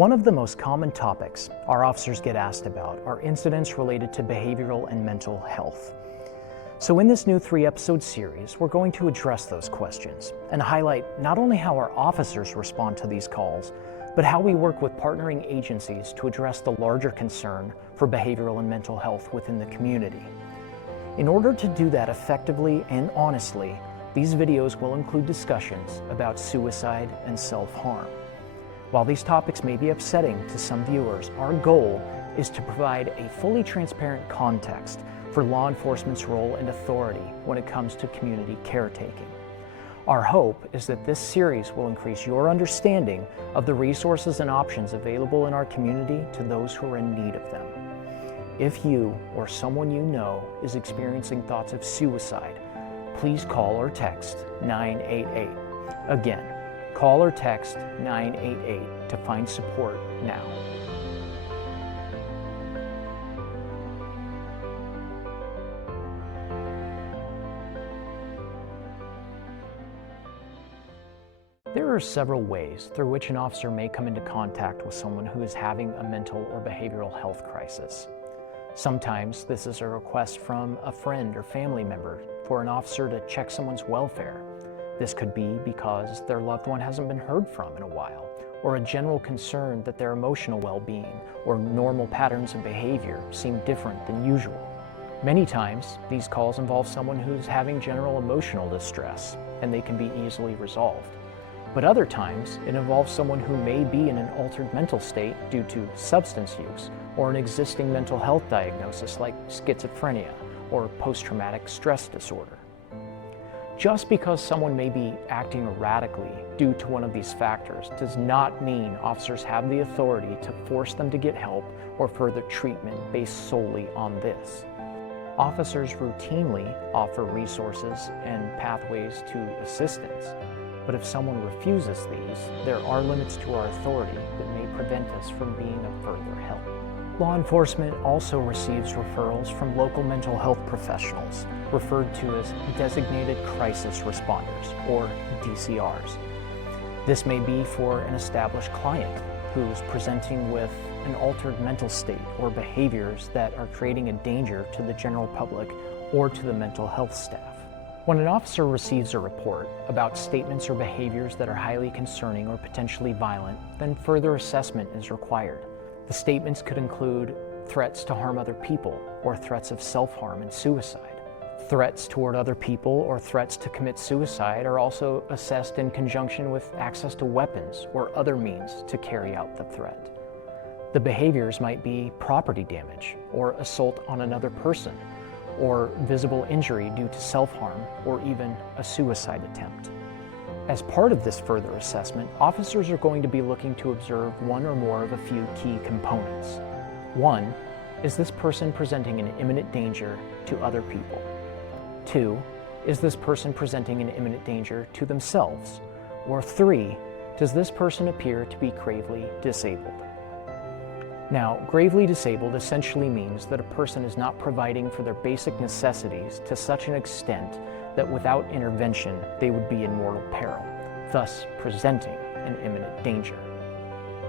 One of the most common topics our officers get asked about are incidents related to behavioral and mental health. So in this new 3-episode series, we're going to address those questions and highlight not only how our officers respond to these calls, but how we work with partnering agencies to address the larger concern for behavioral and mental health within the community. In order to do that effectively and honestly, these videos will include discussions about suicide and self-harm. While these topics may be upsetting to some viewers, our goal is to provide a fully transparent context for law enforcement's role and authority when it comes to community caretaking. Our hope is that this series will increase your understanding of the resources and options available in our community to those who are in need of them. If you or someone you know is experiencing thoughts of suicide, please call or text 988. Again, call or text 988 to find support now. There are several ways through which an officer may come into contact with someone who is having a mental or behavioral health crisis. Sometimes this is a request from a friend or family member for an officer to check someone's welfare. This could be because their loved one hasn't been heard from in a while, or a general concern that their emotional well-being or normal patterns of behavior seem different than usual. Many times, these calls involve someone who's having general emotional distress, and they can be easily resolved. But other times, it involves someone who may be in an altered mental state due to substance use or an existing mental health diagnosis like schizophrenia or post-traumatic stress disorder. Just because someone may be acting erratically due to one of these factors does not mean officers have the authority to force them to get help or further treatment based solely on this. Officers routinely offer resources and pathways to assistance. But if someone refuses these, there are limits to our authority that may prevent us from being of further help. Law enforcement also receives referrals from local mental health professionals, referred to as designated crisis responders, or DCRs. This may be for an established client who is presenting with an altered mental state or behaviors that are creating a danger to the general public or to the mental health staff. When an officer receives a report about statements or behaviors that are highly concerning or potentially violent, then further assessment is required. The statements could include threats to harm other people or threats of self-harm and suicide. Threats toward other people or threats to commit suicide are also assessed in conjunction with access to weapons or other means to carry out the threat. The behaviors might be property damage or assault on another person, or visible injury due to self-harm, or even a suicide attempt. As part of this further assessment, officers are going to be looking to observe one or more of a few key components. One, is this person presenting an imminent danger to other people? Two, is this person presenting an imminent danger to themselves? Or three, does this person appear to be gravely disabled? Now, gravely disabled essentially means that a person is not providing for their basic necessities to such an extent that without intervention they would be in mortal peril, thus presenting an imminent danger.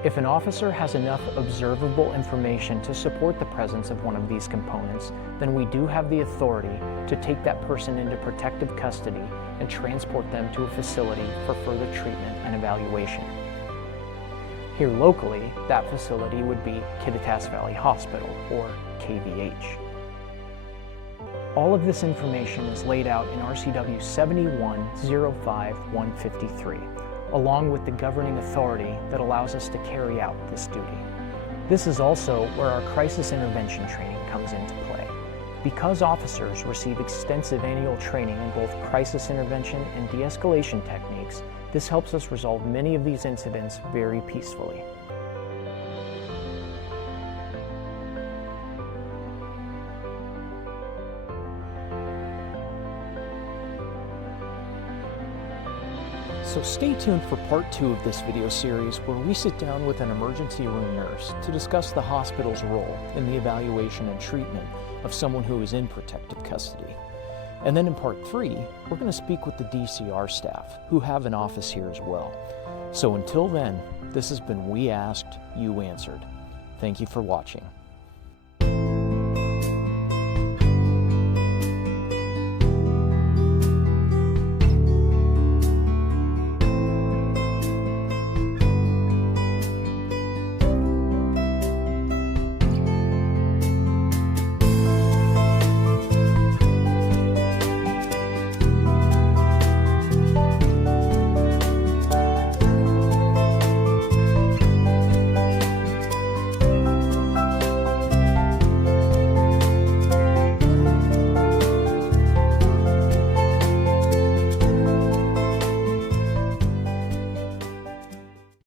If an officer has enough observable information to support the presence of one of these components, then we do have the authority to take that person into protective custody and transport them to a facility for further treatment and evaluation. Here locally, that facility would be Kittitas Valley Hospital, or KVH. All of this information is laid out in RCW 71-05-153, along with the governing authority that allows us to carry out this duty. This is also where our crisis intervention training comes into play. Because officers receive extensive annual training in both crisis intervention and de-escalation techniques, this helps us resolve many of these incidents very peacefully. So stay tuned for part 2 of this video series where we sit down with an emergency room nurse to discuss the hospital's role in the evaluation and treatment of someone who is in protective custody. And then in part 3, we're going to speak with the DCR staff, who have an office here as well. So until then, this has been We Asked, You Answered. Thank you for watching.